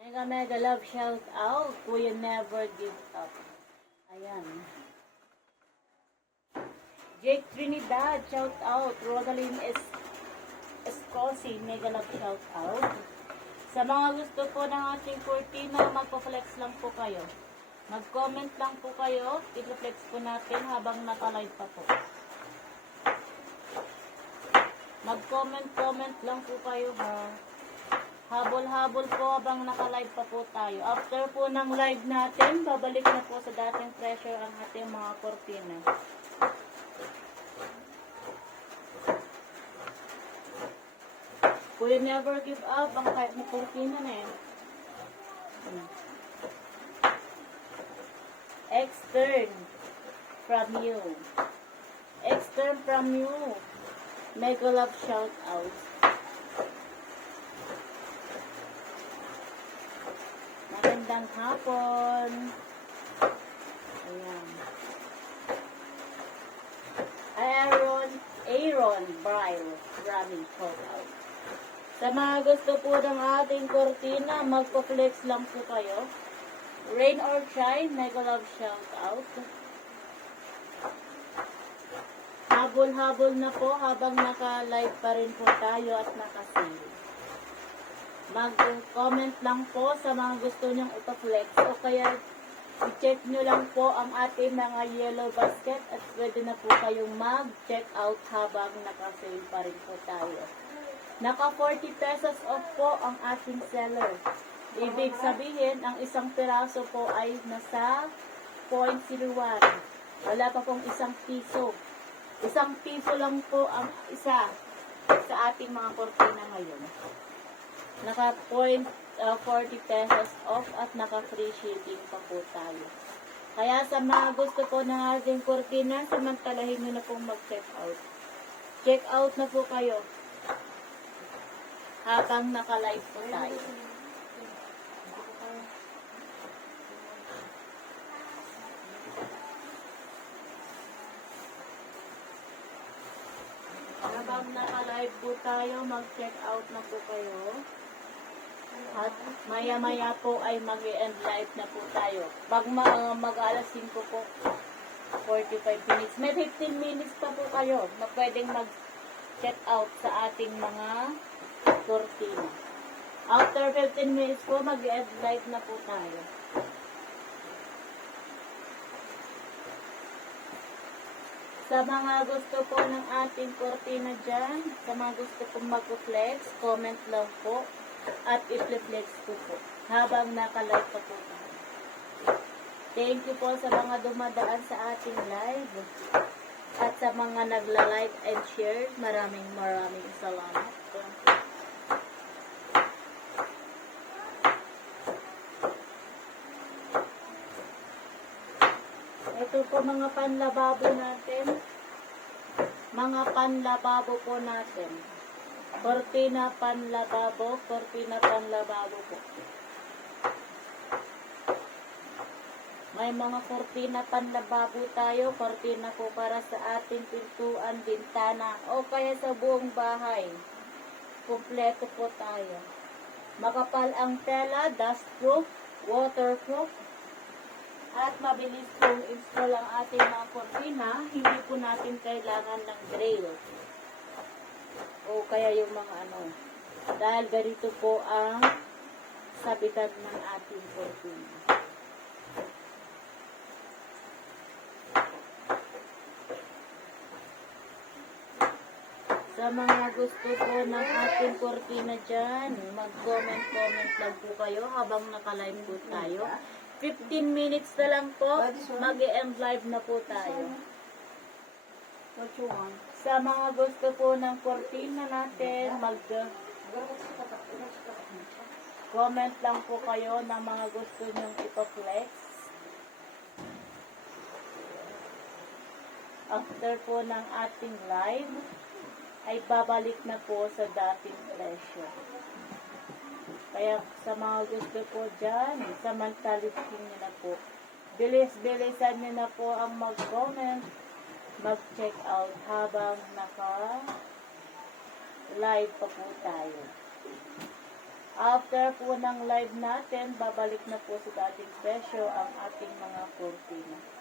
Mega mega love shout out. Kuya never give up. Ayan. Jake Trinidad, shout out. Rodaline Escosi, mega love shout out. Sa mga gusto po ng ating cortina, magpa-flex lang po kayo. Mag-comment lang po kayo. I-flex po natin habang naka-live pa po. Mag-comment lang po kayo ha. Habol-habol po habang naka-live pa po tayo. After po ng live natin, babalik na po sa dating pressure ang ating mga cortina. Kuya never give up ang kahit may cortina na eh. Extern from you. Extern from you. Mega love shout out. Magandang hapon. Ayan. Aaron Bryle. Rami shout out. Sa mga gusto po ng ating cortina, magpa-flex lang po kayo. Rain or shine, mega love shout out. Habol-habol na po habang naka-live pa rin po tayo at naka-save. Mag-comment lang po sa mga gusto nyong ipa-flex o kaya i-check nyo lang po ang ating mga yellow basket at pwede na po kayong mag-check out habang naka-sale pa rin po tayo. Naka 40 pesos off po ang ating seller. Ibig sabihin, ang isang piraso po ay nasa 0.01. Wala pa pong isang piso. Isang piso lang po ang isa sa ating mga cortina ngayon. Naka 40 pesos off at naka free shipping pa po tayo. Kaya sa mga gusto po ng ating cortina, samantalahin nyo na pong mag-check out. Check out na po kayo habang naka-live po tayo. Habang naka-live po tayo, mag-check out na po kayo. At maya-maya po ay mag-end live na po tayo. Pag mag-alas 5 po, 45 minutes. May 15 minutes pa po kayo na pwedeng mag-check out sa ating mga cortina. After 15 minutes po, mag-end live na po tayo. Sa mga gusto po ng ating cortina dyan, sa mga gusto pong mag-flex, comment lang po at i-flex po habang naka-live pa po tayo. Thank you po sa mga dumadaan sa ating live at sa mga nagla-like and share. Maraming salamat po. Ito po mga panlababo natin. Mga panlababo po natin. Cortina panlababo po. May mga cortina panlababo tayo. Cortina po para sa ating pintuan, bintana, o kaya sa buong bahay. Kompleto po tayo. Makapal ang tela, dustproof, waterproof, at mabilis pong install ang ating mga cortina. Hindi po natin kailangan ng drill o kaya yung mga dahil ganito po ang sabitan ng ating cortina. Sa mga gusto po ng ating cortina dyan, mag-comment lang po kayo habang naka-live po tayo. 15 minutes na lang po, mag-end live na po tayo. Sa mga gusto po ng cortina natin, comment lang po kayo ng mga gusto nyong ipa-flex. After po ng ating live, ay babalik na po sa dating presyo. Kaya sa mga gusto po dyan, samantalihin nyo na po. Bilis-bilisan nyo na po ang mag-comment, mag-check out habang naka-live pa po tayo. After po ng live natin, babalik na po sa dating presyo ang ating mga kurtina.